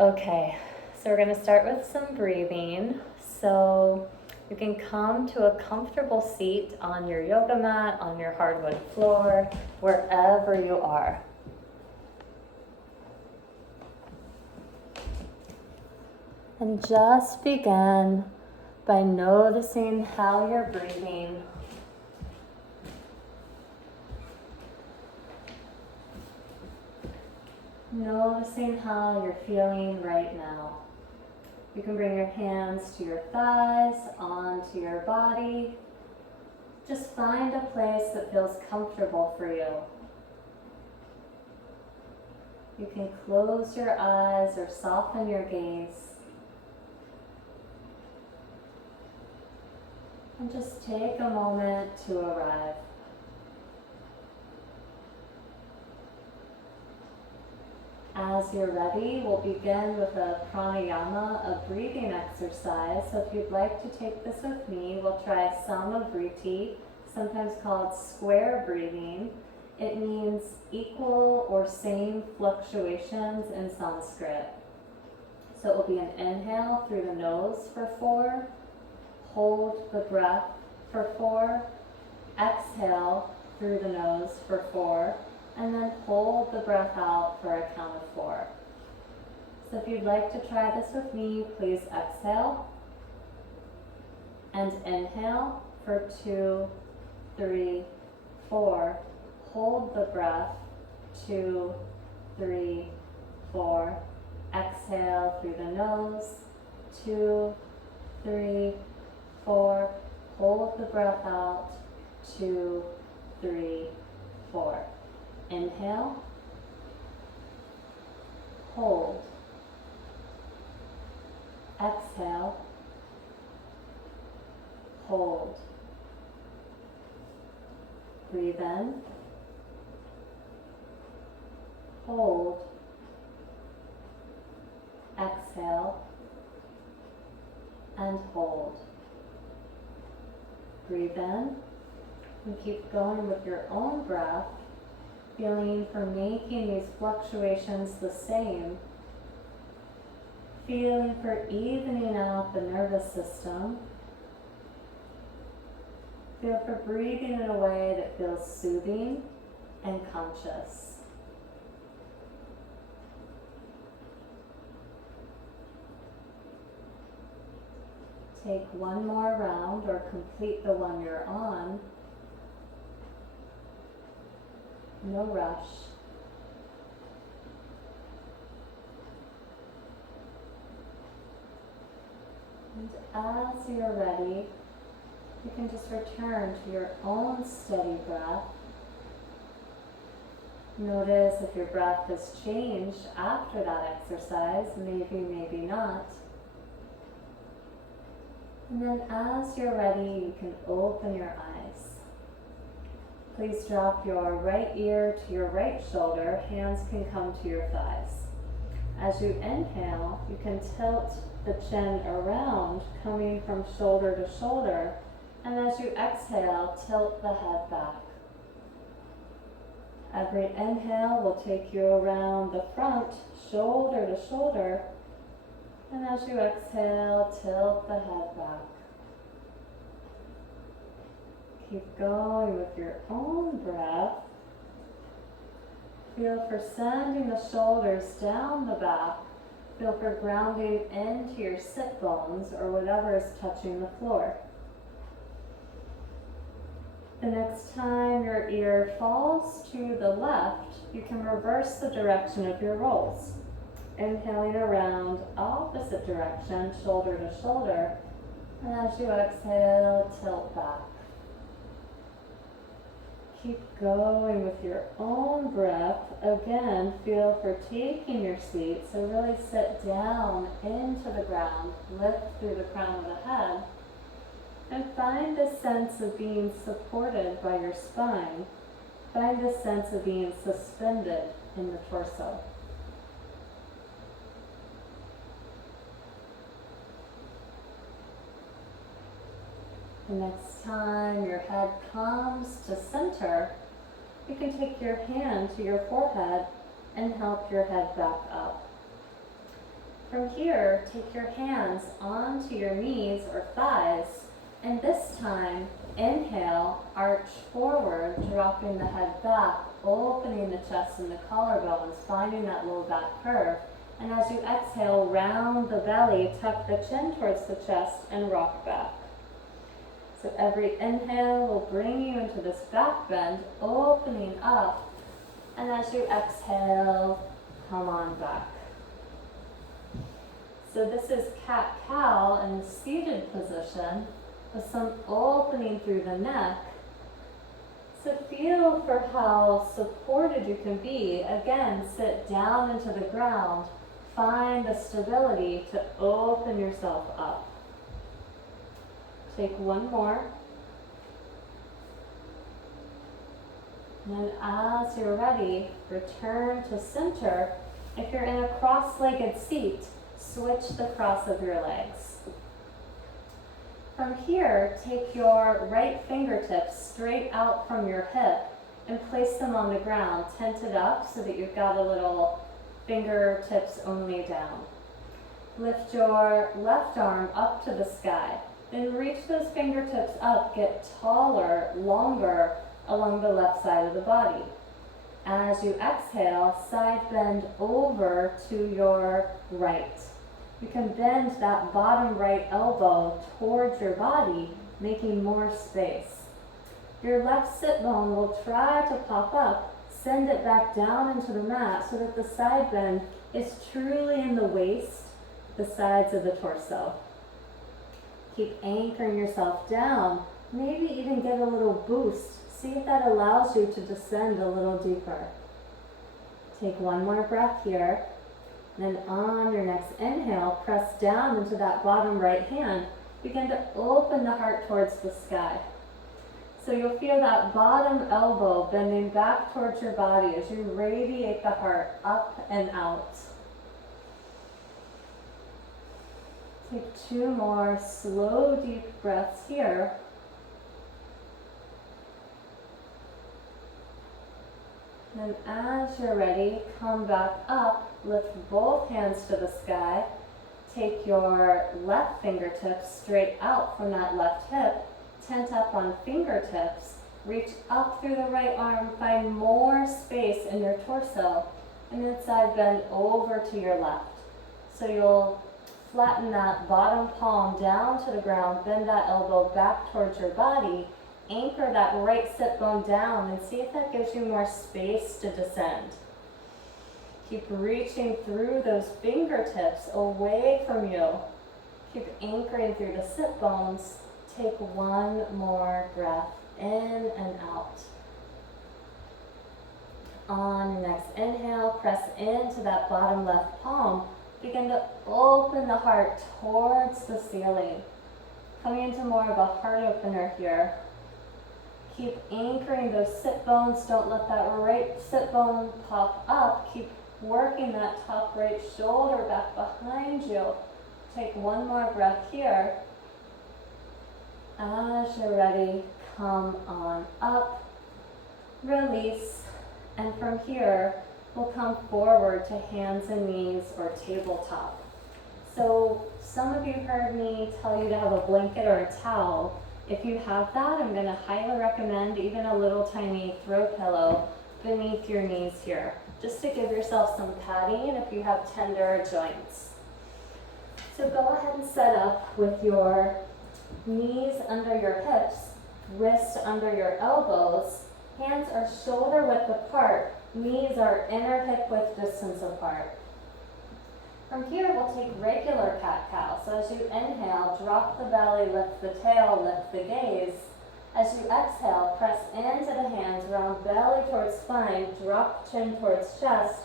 Okay, so we're going to start with some breathing. So you can come to a comfortable seat on your yoga mat, on your hardwood floor, wherever you are. And just begin by noticing how you're breathing. Noticing how you're feeling right now. You can bring your hands to your thighs, onto your body. Just find a place that feels comfortable for you. You can close your eyes or soften your gaze. And just take a moment to arrive. As you're ready, we'll begin with a pranayama, a breathing exercise. So if you'd like to take this with me, we'll try samavriti, sometimes called square breathing. It means equal or same fluctuations in Sanskrit. So it will be an inhale through the nose for 4, hold the breath for 4, exhale through the nose for 4, and then hold the breath out for a count of 4. So if you'd like to try this with me, please exhale and inhale for 2, 3, 4. Hold the breath, 2, 3, 4. Exhale through the nose, 2, 3, 4. Hold the breath out, 2, 3, 4. Inhale, hold, exhale, hold. Breathe in, hold, exhale, and hold. Breathe in, and keep going with your own breath, feeling for making these fluctuations the same, feeling for evening out the nervous system. Feel for breathing in a way that feels soothing and conscious. Take one more round or complete the one you're on. No rush. And as you're ready, you can just return to your own steady breath. Notice if your breath has changed after that exercise, maybe, maybe not. And then as you're ready, you can open your eyes. Please drop your right ear to your right shoulder. Hands can come to your thighs. As you inhale, you can tilt the chin around, coming from shoulder to shoulder. And as you exhale, tilt the head back. Every inhale will take you around the front, shoulder to shoulder. And as you exhale, tilt the head back. Keep going with your own breath. Feel for sending the shoulders down the back. Feel for grounding into your sit bones or whatever is touching the floor. The next time your ear falls to the left, you can reverse the direction of your rolls. Inhaling around opposite direction, shoulder to shoulder. And as you exhale, tilt back. Keep going with your own breath. Again, feel for taking your seat. So really sit down into the ground, lift through the crown of the head, and find this sense of being supported by your spine. Find this sense of being suspended in the torso. The next time your head comes to center, you can take your hand to your forehead and help your head back up. From here, take your hands onto your knees or thighs, and this time, inhale, arch forward, dropping the head back, opening the chest and the collarbones, finding that low back curve. And as you exhale, round the belly, tuck the chin towards the chest, and rock back. So every inhale will bring you into this back bend, opening up, and as you exhale, come on back. So this is cat-cow in the seated position with some opening through the neck. So feel for how supported you can be. Again, sit down into the ground. Find the stability to open yourself up. Take one more. And then as you're ready, return to center. If you're in a cross-legged seat, switch the cross of your legs. From here, take your right fingertips straight out from your hip and place them on the ground, tented up so that you've got a little fingertips only down. Lift your left arm up to the sky. Then reach those fingertips up, get taller, longer along the left side of the body. As you exhale, side bend over to your right. You can bend that bottom right elbow towards your body, making more space. Your left sit bone will try to pop up, send it back down into the mat so that the side bend is truly in the waist, the sides of the torso. Keep anchoring yourself down, maybe even get a little boost. See if that allows you to descend a little deeper. Take one more breath here. Then on your next inhale, press down into that bottom right hand. Begin to open the heart towards the sky. So you'll feel that bottom elbow bending back towards your body as you radiate the heart up and out. Take two more slow, deep breaths here. Then as you're ready, come back up, lift both hands to the sky, take your left fingertips straight out from that left hip, tent up on fingertips, reach up through the right arm, find more space in your torso, and then side bend over to your left. So you'll flatten that bottom palm down to the ground, bend that elbow back towards your body, anchor that right sit bone down and see if that gives you more space to descend. Keep reaching through those fingertips away from you. Keep anchoring through the sit bones. Take one more breath in and out. On your next inhale, press into that bottom left palm. Begin to open the heart towards the ceiling. Coming into more of a heart opener here. Keep anchoring those sit bones. Don't let that right sit bone pop up. Keep working that top right shoulder back behind you. Take one more breath here. As you're ready, come on up. Release. And from here, we'll come forward to hands and knees or tabletop. So some of you heard me tell you to have a blanket or a towel. If you have that, I'm going to highly recommend even a little tiny throw pillow beneath your knees here, just to give yourself some padding if you have tender joints. So go ahead and set up with your knees under your hips, wrists under your elbows, hands are shoulder width apart, knees are inner hip width distance apart. From here, we'll take regular cat-cow. So as you inhale, drop the belly, lift the tail, lift the gaze. As you exhale, press into the hands, round belly towards spine, drop chin towards chest,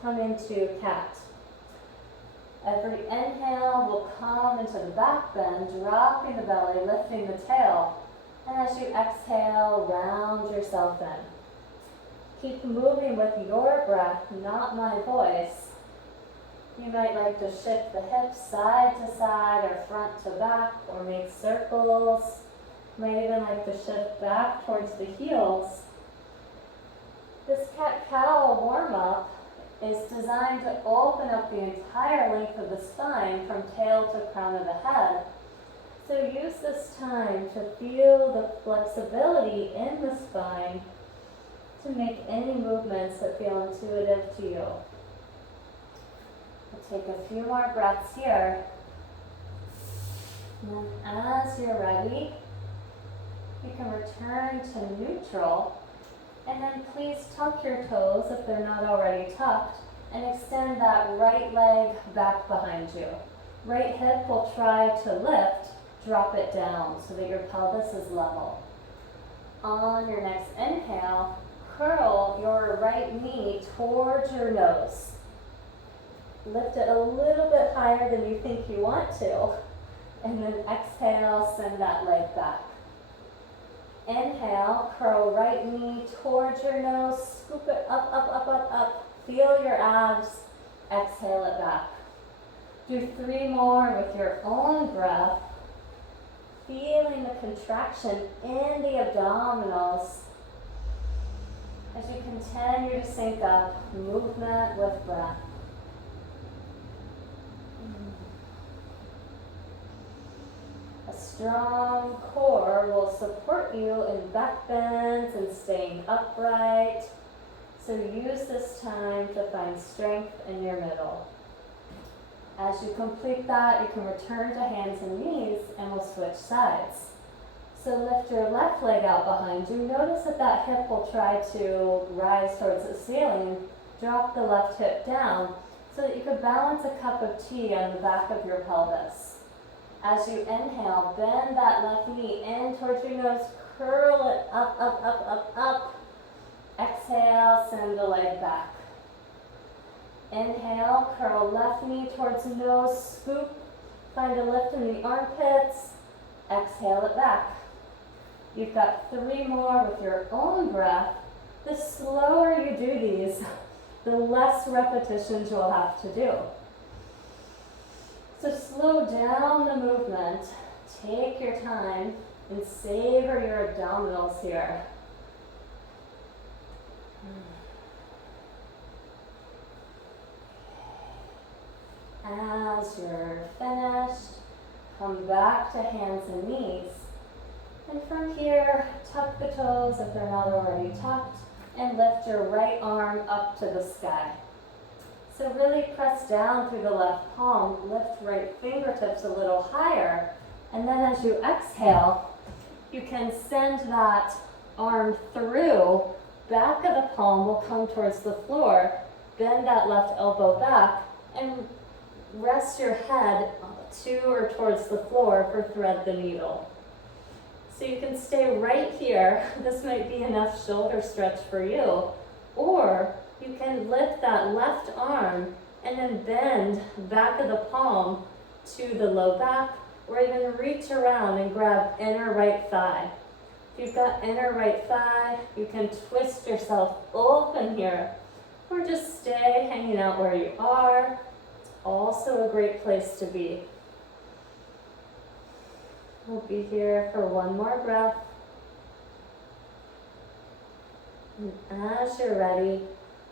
come into cat. Every inhale will come into the back bend, dropping the belly, lifting the tail. And as you exhale, round yourself in. Keep moving with your breath, not my voice. You might like to shift the hips side to side or front to back or make circles. You might even like to shift back towards the heels. This cat-cow warm-up is designed to open up the entire length of the spine from tail to crown of the head. So use this time to feel the flexibility in the spine to make any movements that feel intuitive to you. We'll take a few more breaths here. And then as you're ready, you can return to neutral. And then please tuck your toes if they're not already tucked and extend that right leg back behind you. Right hip will try to lift, drop it down so that your pelvis is level. On your next inhale, curl your right knee towards your nose. Lift it a little bit higher than you think you want to. And then exhale, send that leg back. Inhale, curl right knee towards your nose, scoop it up, up, up, up, up. Feel your abs, exhale it back. Do 3 more with your own breath, feeling the contraction in the abdominals as you continue to sync up movement with breath. A strong core will support you in back bends and staying upright. So use this time to find strength in your middle. As you complete that, you can return to hands and knees and we'll switch sides. So lift your left leg out behind you. Notice that that hip will try to rise towards the ceiling. Drop the left hip down so that you can balance a cup of tea on the back of your pelvis. As you inhale, bend that left knee in towards your nose, curl it up, up, up, up, up. Exhale, send the leg back. Inhale, curl left knee towards the nose, scoop, find a lift in the armpits. Exhale it back. You've got 3 more with your own breath. The slower you do these, the less repetitions you'll have to do. So slow down the movement, take your time, and savor your abdominals here. As you're finished, come back to hands and knees. And from here, tuck the toes if they're not already tucked, and lift your right arm up to the sky. So really press down through the left palm, lift right fingertips a little higher, and then as you exhale, you can send that arm through, back of the palm will come towards the floor, bend that left elbow back, and rest your head to or towards the floor for thread the needle. So you can stay right here. This might be enough shoulder stretch for you, or you can lift that left arm and then bend back of the palm to the low back, or even reach around and grab inner right thigh. If you've got inner right thigh, you can twist yourself open here, or just stay hanging out where you are. It's also a great place to be. We'll be here for 1 more breath. And as you're ready,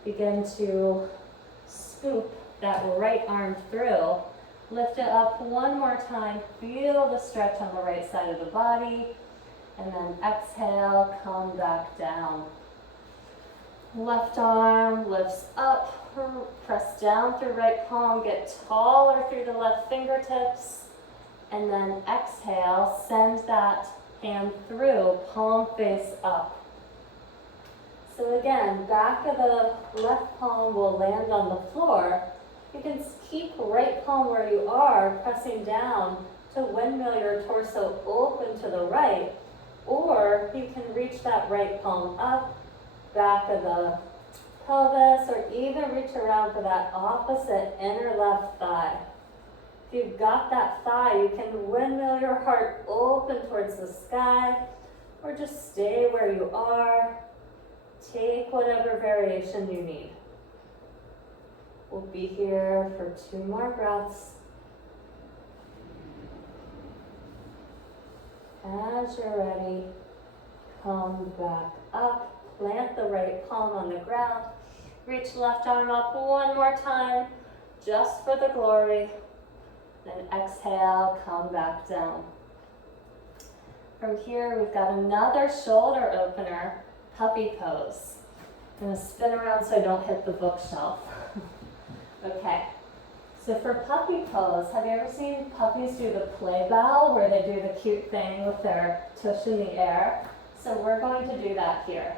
begin to scoop that right arm through. Lift it up 1 more time. Feel the stretch on the right side of the body. And then exhale, come back down. Left arm lifts up. Press down through right palm. Get taller through the left fingertips. And then exhale, send that hand through, palm face up. So again, back of the left palm will land on the floor. You can keep right palm where you are, pressing down to windmill your torso open to the right, or you can reach that right palm up, back of the pelvis, or even reach around for that opposite inner left thigh. If you've got that thigh, you can windmill your heart open towards the sky, or just stay where you are. Take whatever variation you need. We'll be here for 2 more breaths. As you're ready, come back up, plant the right palm on the ground, Reach left arm up one more time, just for the glory. Then exhale, come back down. From here, we've got another shoulder opener, puppy pose. I'm gonna spin around so I don't hit the bookshelf. Okay, so for puppy pose, have you ever seen puppies do the play bow, where they do the cute thing with their tush in the air? So we're going to do that here.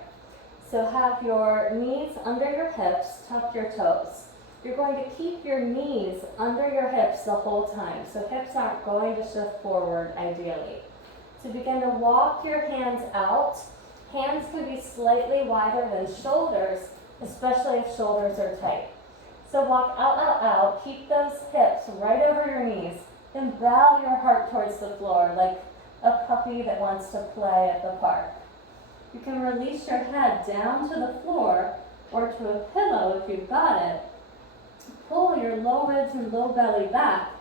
So have your knees under your hips, tuck your toes. You're going to keep your knees under your hips the whole time, so hips aren't going to shift forward ideally. So begin to walk your hands out. Hands can be slightly wider than shoulders, especially if shoulders are tight. So walk out, out, out. Keep those hips right over your knees. Then bow your heart towards the floor like a puppy that wants to play at the park. You can release your head down to the floor or to a pillow if you've got it. Pull your low ribs and low belly back.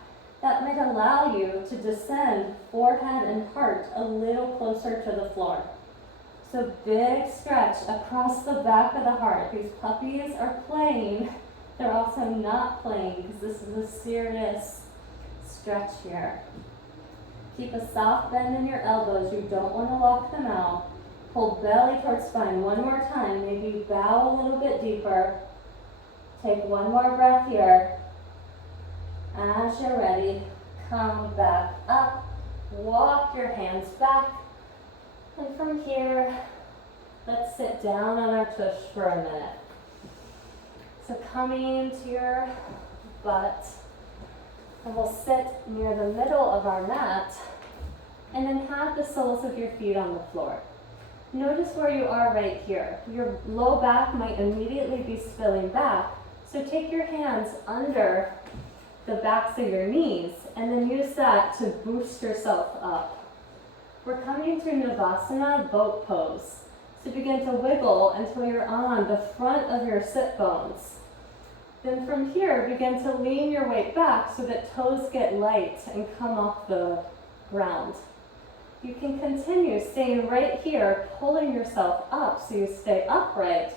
That might allow you to descend forehead and heart a little closer to the floor. So big stretch across the back of the heart. These puppies are playing. They're also not playing because this is a serious stretch here. Keep a soft bend in your elbows. You don't want to lock them out. Hold belly towards spine. One more time. Maybe bow a little bit deeper. Take one more breath here. As you're ready, come back up. Walk your hands back. And from here, let's sit down on our tush for a minute. So coming to your butt, and we'll sit near the middle of our mat, and then have the soles of your feet on the floor. Notice where you are right here. Your low back might immediately be spilling back, so take your hands under the backs of your knees, and then use that to boost yourself up. We're coming to Navasana, boat pose. So begin to wiggle until you're on the front of your sit bones. Then from here, begin to lean your weight back so that toes get light and come off the ground. You can continue staying right here, pulling yourself up so you stay upright,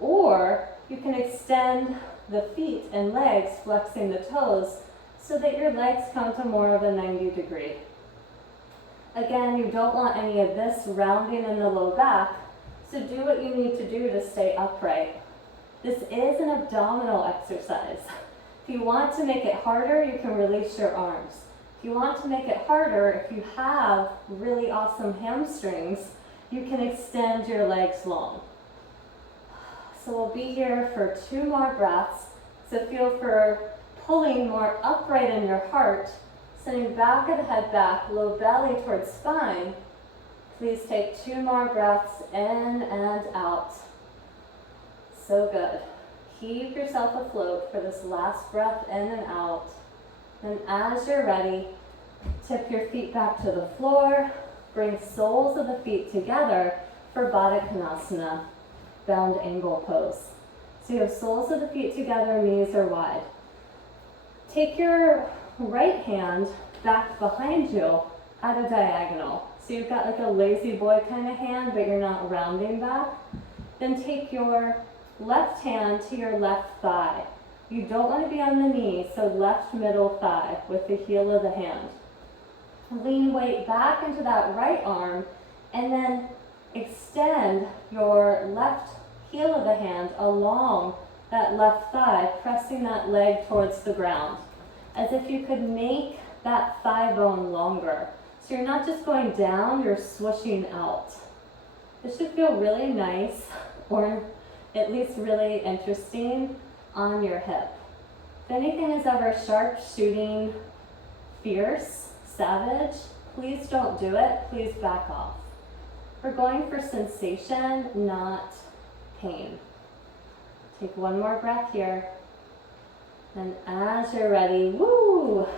or you can extend the feet and legs, flexing the toes, so that your legs come to more of a 90-degree. Again, you don't want any of this rounding in the low back, so do what you need to do to stay upright. This is an abdominal exercise. If you want to make it harder, you can release your arms. If you want to make it harder, if you have really awesome hamstrings, you can extend your legs long. So we'll be here for 2 more breaths. So feel for pulling more upright in your heart, sending back of the head back, low belly towards spine. Please take 2 more breaths in and out. So good. Keep yourself afloat for this last breath in and out. And as you're ready, tip your feet back to the floor. Bring soles of the feet together for Baddha Konasana, bound angle pose. So you have soles of the feet together, knees are wide. Take your right hand back behind you at a diagonal. So you've got like a lazy boy kind of hand, but you're not rounding back. Then take your left hand to your left thigh. You don't want to be on the knee, so left middle thigh with the heel of the hand. Lean weight back into that right arm, and then extend your left heel of the hand along that left thigh, pressing that leg towards the ground, as if you could make that thigh bone longer. So you're not just going down, you're swooshing out. This should feel really nice, or at least really interesting on your hip. If anything is ever sharp, shooting, fierce, savage, please don't do it. Please back off. We're going for sensation, not pain. Take 1 more breath here. And as you're ready, woo,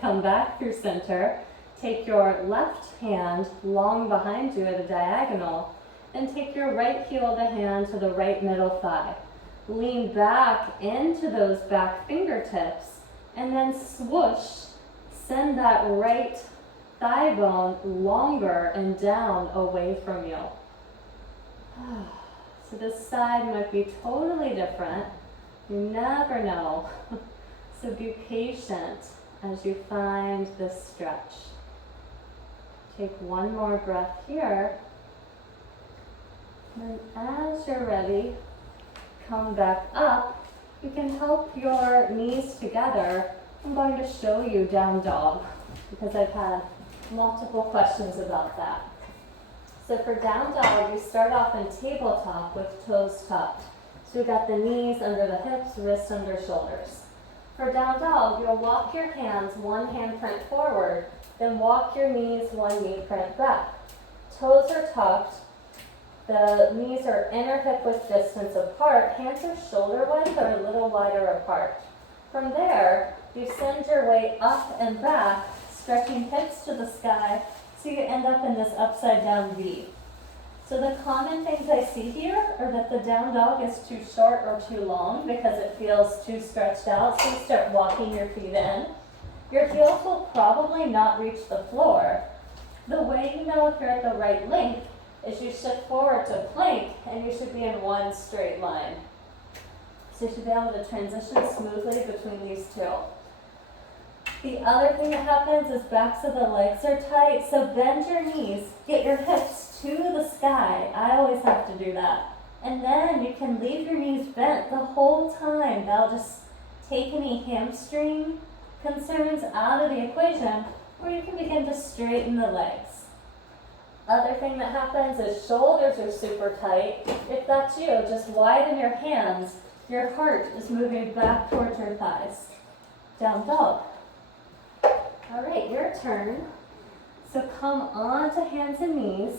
come back through center. Take your left hand long behind you at a diagonal, and take your right heel of the hand to the right middle thigh. Lean back into those back fingertips, and then swoosh. Send that right thigh bone longer and down away from you. So this side might be totally different. You never know. So be patient as you find this stretch. Take one more breath here. And as you're ready, come back up. You can help your knees together. I'm going to show you down dog because I've had multiple questions about that. So for down dog, you start off in tabletop with toes tucked. So you've got the knees under the hips, wrists under shoulders. For down dog, you'll walk your hands one handprint forward, then walk your knees one knee print back. Toes are tucked. The knees are inner hip width distance apart. Hands are shoulder width or a little wider apart. From there, you send your weight up and back, stretching hips to the sky, so you end up in this upside down V. So the common things I see here are that the down dog is too short or too long because it feels too stretched out, so you start walking your feet in. Your heels will probably not reach the floor. The way you know if you're at the right length is you shift forward to plank and you should be in one straight line. So you should be able to transition smoothly between these two. The other thing that happens is backs of the legs are tight, so bend your knees, get your hips to the sky. I always have to do that. And then you can leave your knees bent the whole time. That'll just take any hamstring concerns out of the equation, or you can begin to straighten the legs. Other thing that happens is shoulders are super tight. If that's you, just widen your hands. Your heart is moving back towards your thighs. Down dog. All right, your turn. So come on to hands and knees,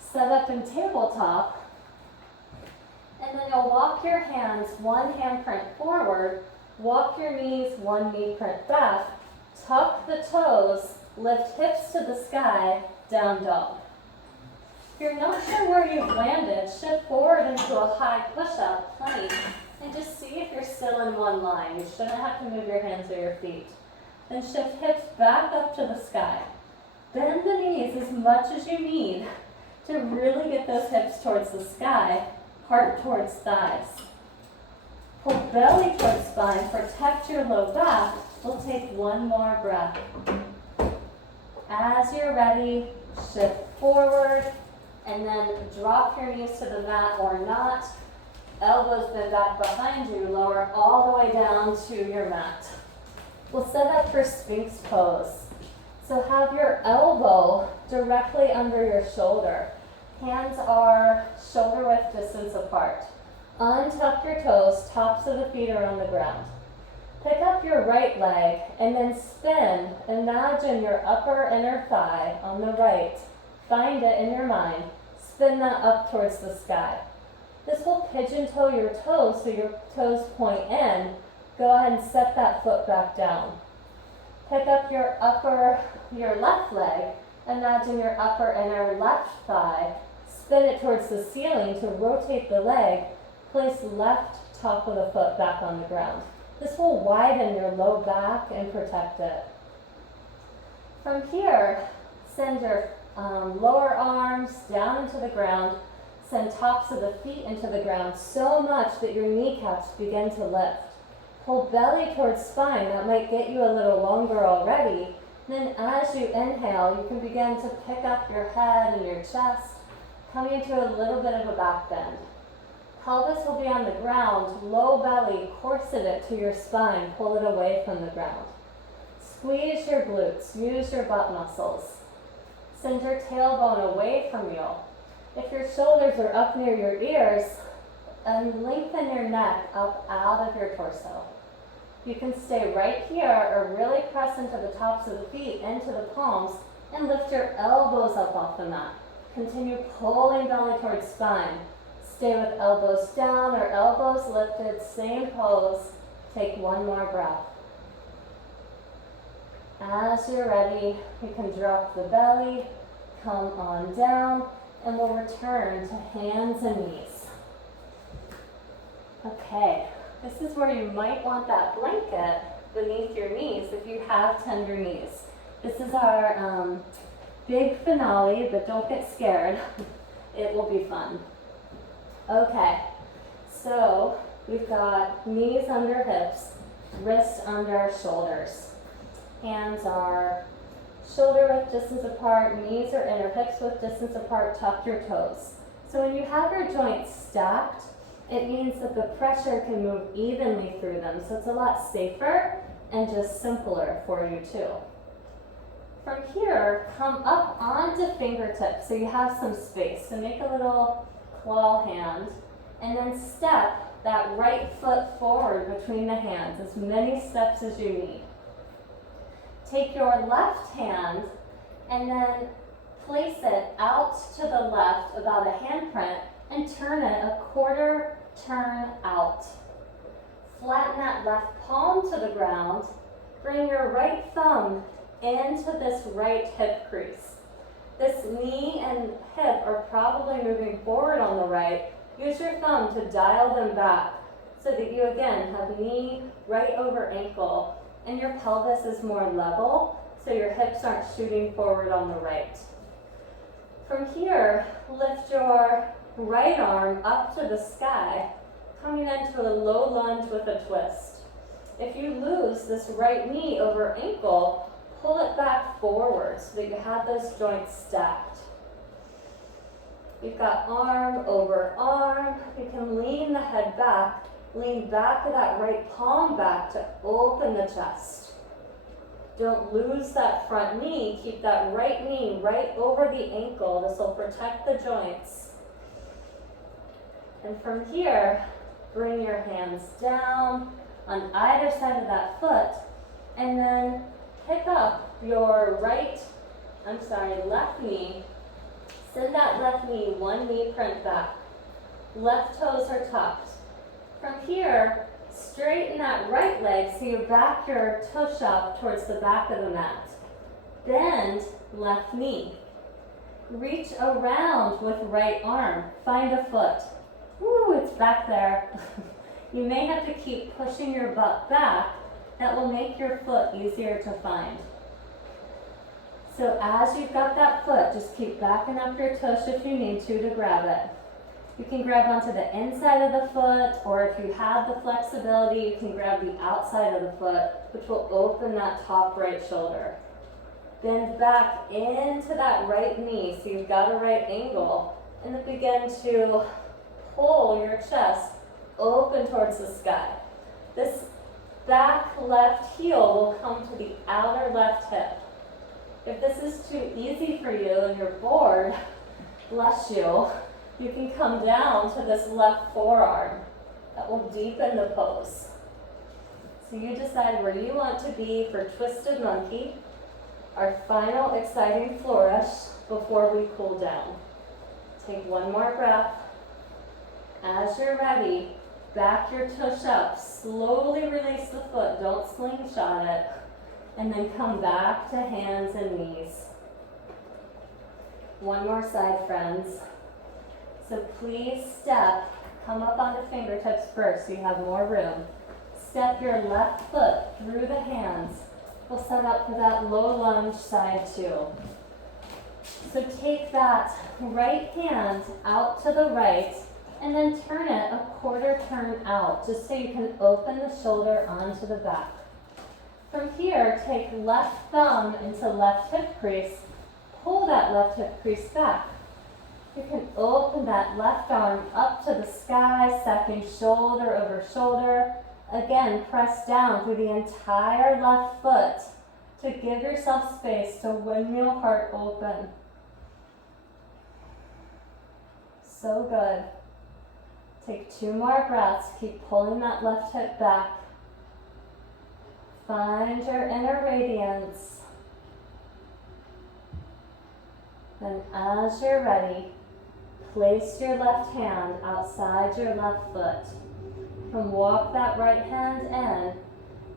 set up in tabletop, and then you'll walk your hands one handprint forward, walk your knees one knee print back, tuck the toes, lift hips to the sky, down dog. If you're not sure where you've landed, shift forward into a high push-up, plank, and just see if you're still in one line. You shouldn't have to move your hands or your feet. Then shift hips back up to the sky. Bend the knees as much as you need to really get those hips towards the sky, heart towards thighs. Pull belly towards spine, protect your low back. We'll take one more breath. As you're ready, shift forward and then drop your knees to the mat or not. Elbows bend back behind you, lower all the way down to your mat. We'll set up for Sphinx pose. So have your elbow directly under your shoulder. Hands are shoulder width distance apart. Untuck your toes, tops of the feet are on the ground. Pick up your right leg and then spin. Imagine your upper inner thigh on the right. Find it in your mind. Spin that up towards the sky. This will pigeon toe your toes so your toes point in. Go ahead and set that foot back down. Pick up your left leg. Imagine your upper inner left thigh. Spin it towards the ceiling to rotate the leg. Place left top of the foot back on the ground. This will widen your low back and protect it. From here, send your lower arms down into the ground. Send tops of the feet into the ground so much that your kneecaps begin to lift. Pull belly towards spine. That might get you a little longer already. Then as you inhale, you can begin to pick up your head and your chest, coming into a little bit of a back bend. Pelvis will be on the ground, low belly, corset it to your spine, pull it away from the ground. Squeeze your glutes, use your butt muscles. Send your tailbone away from you. If your shoulders are up near your ears, lengthen your neck up out of your torso. You can stay right here or really press into the tops of the feet, into the palms, and lift your elbows up off the mat. Continue pulling belly towards spine. Stay with elbows down or elbows lifted, same pose. Take one more breath. As you're ready, you can drop the belly, come on down, and we'll return to hands and knees. Okay, this is where you might want that blanket beneath your knees if you have tender knees. This is our big finale, but don't get scared. It will be fun. Okay, so We've got knees under hips, wrists under shoulders. Hands are shoulder width distance apart, knees are in or hips width distance apart, tuck your toes. So when you have your joints stacked, it means that the pressure can move evenly through them. So it's a lot safer and just simpler for you too. From here, come up onto fingertips so you have some space. So make a little claw hand and then step that right foot forward between the hands, as many steps as you need. Take your left hand and then place it out to the left about a handprint and turn it a quarter turn out. Flatten that left palm to the ground. Bring your right thumb into this right hip crease. This knee and hip are probably moving forward on the right. Use your thumb to dial them back so that you again have knee right over ankle and your pelvis is more level so your hips aren't shooting forward on the right. From here, lift your right arm up to the sky, coming into a low lunge with a twist. If you lose this right knee over ankle, pull it back forward so that you have those joints stacked. You've got arm over arm. You can lean the head back. Lean back of that right palm back to open the chest. Don't lose that front knee. Keep that right knee right over the ankle. This will protect the joints. And from here, bring your hands down on either side of that foot, and then pick up your left knee. Send that left knee one knee print back. Left toes are tucked. From here, straighten that right leg so you back your tush up towards the back of the mat. Bend left knee. Reach around with right arm. Find a foot. Woo, it's back there. You may have to keep pushing your butt back. That will make your foot easier to find. So as you've got that foot, just keep backing up your tush if you need to grab it. You can grab onto the inside of the foot, or if you have the flexibility, you can grab the outside of the foot, which will open that top right shoulder. Bend back into that right knee so you've got a right angle, and then begin to pull your chest open towards the sky. This back left heel will come to the outer left hip. If this is too easy for you and you're bored, bless you, you can come down to this left forearm. That will deepen the pose. So you decide where you want to be for Twisted Monkey, our final exciting flourish before we cool down. Take one more breath. As you're ready, back your tush up. Slowly release the foot. Don't slingshot it. And then come back to hands and knees. One more side, friends. So please step, come up onto fingertips first so you have more room. Step your left foot through the hands. We'll set up for that low lunge side too. So take that right hand out to the right and then turn it a quarter turn out just so you can open the shoulder onto the back. From here, take left thumb into left hip crease. Pull that left hip crease back. You can open that left arm up to the sky, stacking shoulder over shoulder. Again, press down through the entire left foot to give yourself space to windmill heart open. So good. Take 2 more breaths. Keep pulling that left hip back. Find your inner radiance. Then as you're ready, place your left hand outside your left foot. And walk that right hand in.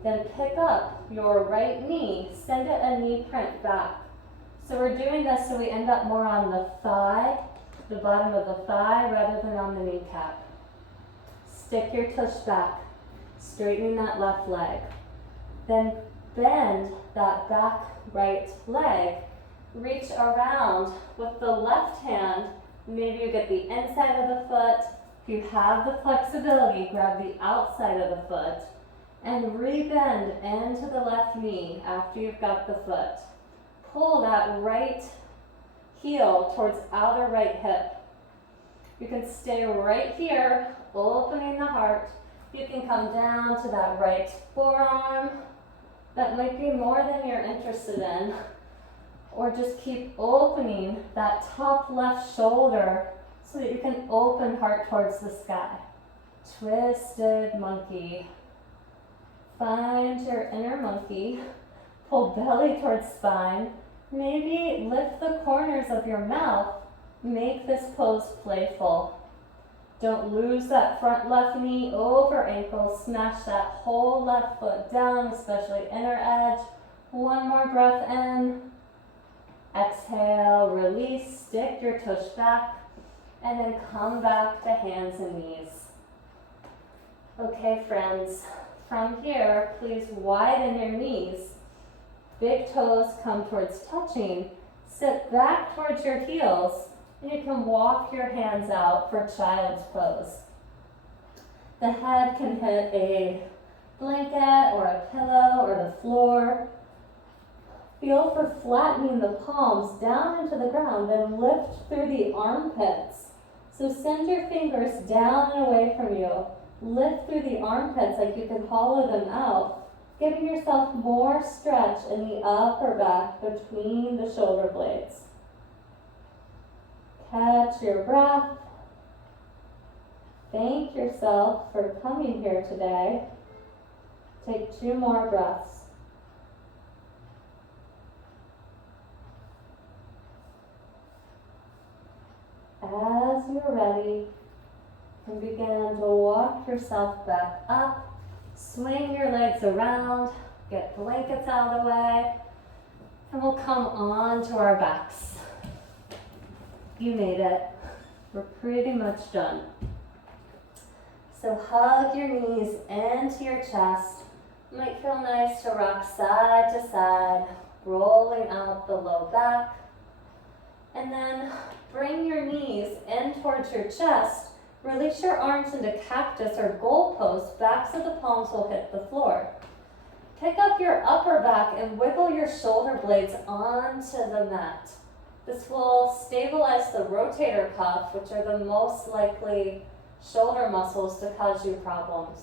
Then pick up your right knee. Send it a knee print back. So we're doing this so we end up more on the thigh, the bottom of the thigh, rather than on the kneecap. Stick your tush back, straightening that left leg. Then bend that back right leg. Reach around with the left hand. Maybe you get the inside of the foot If you have the flexibility, grab the outside of the foot and rebend into the left knee after you've got the foot. Pull that right heel towards outer right hip. You can stay right here, opening the heart. You can come down to that right forearm. That might be more than you're interested in. Or just keep opening that top left shoulder so that you can open heart towards the sky. Twisted monkey. Find your inner monkey. Pull belly towards spine. Maybe lift the corners of your mouth. Make this pose playful. Don't lose that front left knee over ankle. Smash that whole left foot down, especially inner edge. One more breath in. Exhale, release, stick your tush back, and then come back to hands and knees. Okay, friends, from here, please widen your knees. Big toes come towards touching. Sit back towards your heels, and you can walk your hands out for child's pose. The head can hit a blanket or a pillow or the floor. Feel for flattening the palms down into the ground and lift through the armpits. So send your fingers down and away from you. Lift through the armpits like you can hollow them out, giving yourself more stretch in the upper back between the shoulder blades. Catch your breath. Thank yourself for coming here today. Take 2 more breaths. As you're ready, you can begin to walk yourself back up, swing your legs around, get blankets out of the way, and we'll come on to our backs. You made it. We're pretty much done. So hug your knees into your chest. Might feel nice to rock side to side, rolling out the low back. And then bring your knees in towards your chest. Release your arms into cactus or goal pose. Backs of the palms will hit the floor. Pick up your upper back and wiggle your shoulder blades onto the mat. This will stabilize the rotator cuff, which are the most likely shoulder muscles to cause you problems.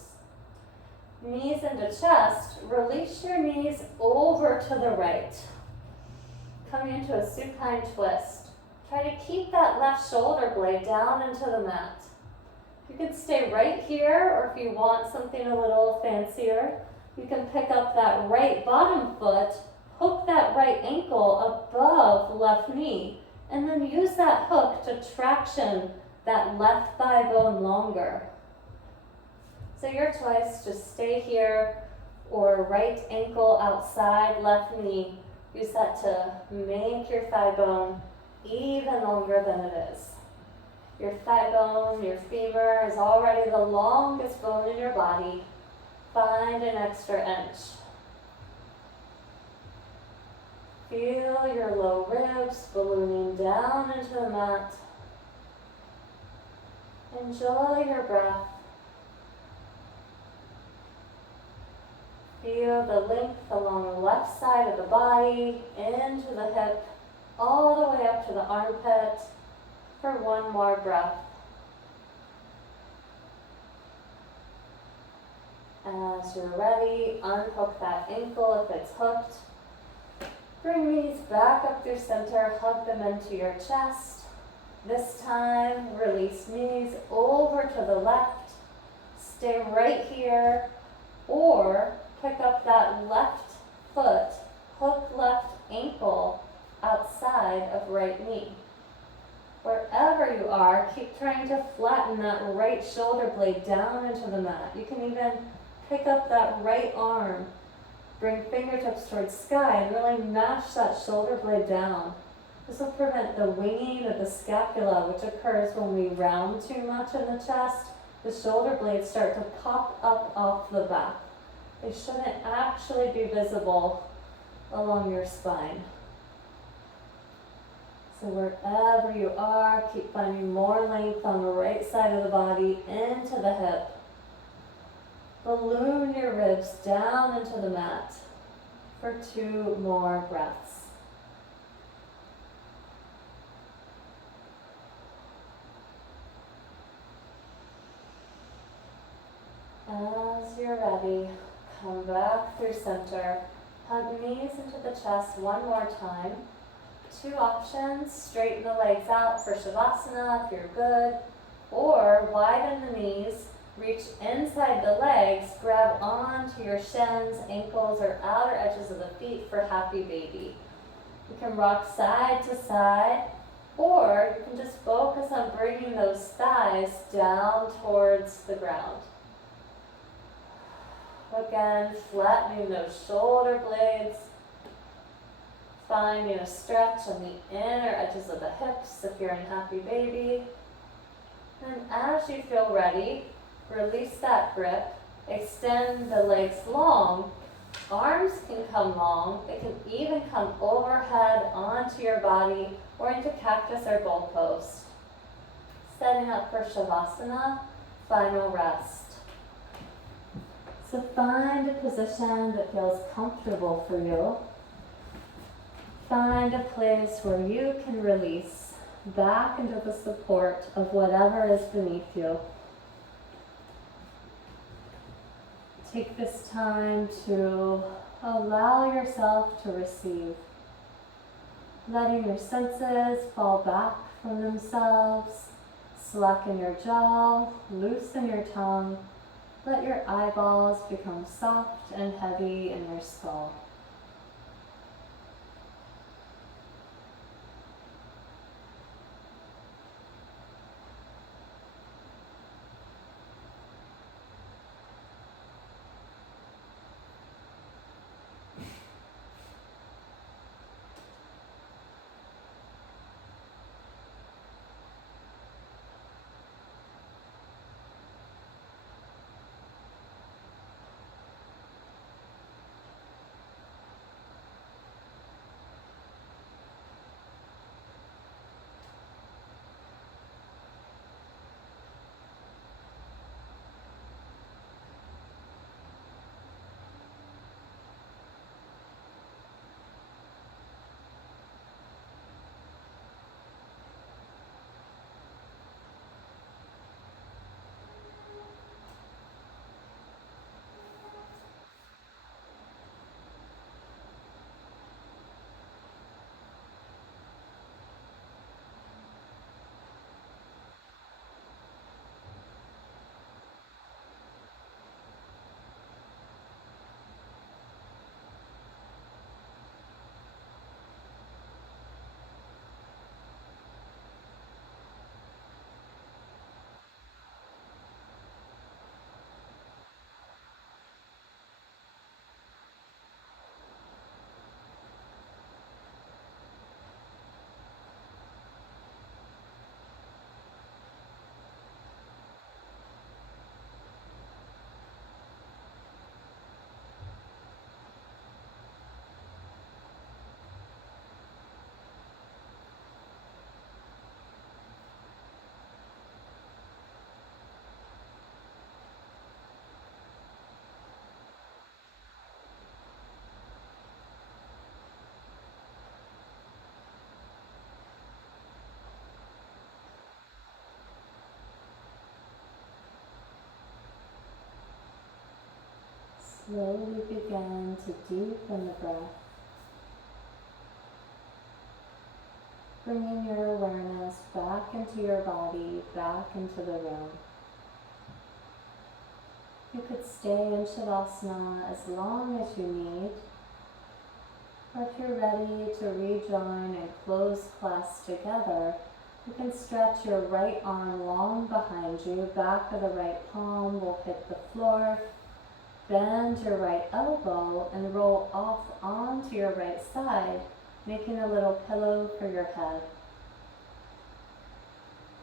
Knees into chest. Release your knees over to the right. Coming into a supine twist. Try to keep that left shoulder blade down into the mat. You can stay right here, or if you want something a little fancier, you can pick up that right bottom foot, hook that right ankle above left knee, and then use that hook to traction that left thigh bone longer. So your choice, just stay here, or right ankle outside left knee. Use that to make your thigh bone even longer than it is. Your thigh bone, your femur is already the longest bone in your body. Find an extra inch. Feel your low ribs ballooning down into the mat. Enjoy your breath. Feel the length along the left side of the body, into the hip, all the way up to the armpit for 1 more breath. As you're ready, unhook that ankle if it's hooked. Bring knees back up through center, hug them into your chest. This time, release knees over to the left. Stay right here, or pick up that left foot, hook left ankle outside of right knee. Wherever you are, keep trying to flatten that right shoulder blade down into the mat. You can even pick up that right arm, bring fingertips towards sky, and really mash that shoulder blade down. This will prevent the winging of the scapula, which occurs when we round too much in the chest. The shoulder blades start to pop up off the back. They shouldn't actually be visible along your spine. So wherever you are, keep finding more length on the right side of the body into the hip. Balloon your ribs down into the mat for 2 more breaths. As you're ready, come back through center. Hug knees into the chest one more time. 2 options: straighten the legs out for Savasana if you're good, or widen the knees, reach inside the legs, grab onto your shins, ankles, or outer edges of the feet for happy baby. You can rock side to side, or you can just focus on bringing those thighs down towards the ground. Again, flattening those shoulder blades, finding a stretch on the inner edges of the hips if you're in happy baby. And as you feel ready, release that grip, extend the legs long. Arms can come long, they can even come overhead onto your body or into cactus or goalpost. Setting up for Savasana, final rest. So find a position that feels comfortable for you. Find a place where you can release back into the support of whatever is beneath you. Take this time to allow yourself to receive, letting your senses fall back from themselves. Slacken your jaw, loosen your tongue. Let your eyeballs become soft and heavy in your skull. Slowly begin to deepen the breath, bringing your awareness back into your body, back into the room. You could stay in Shavasana as long as you need, or if you're ready to rejoin and close class together, you can stretch your right arm long behind you, back of the right palm will hit the floor. Bend your right elbow and roll off onto your right side, making a little pillow for your head.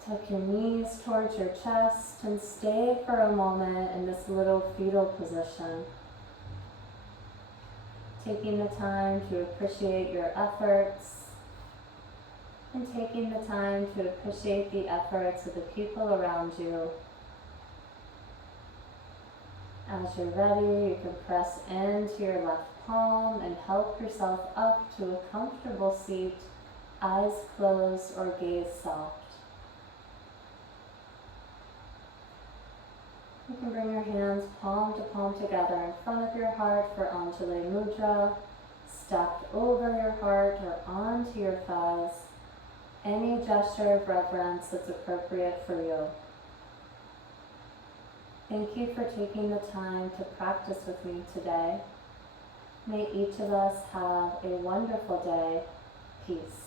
Tuck your knees towards your chest and stay for a moment in this little fetal position. Taking the time to appreciate your efforts, and taking the time to appreciate the efforts of the people around you. As you're ready, you can press into your left palm and help yourself up to a comfortable seat, eyes closed or gaze soft. You can bring your hands palm to palm together in front of your heart for Anjali Mudra, stacked over your heart or onto your thighs. Any gesture of reverence that's appropriate for you. Thank you for taking the time to practice with me today. May each of us have a wonderful day. Peace.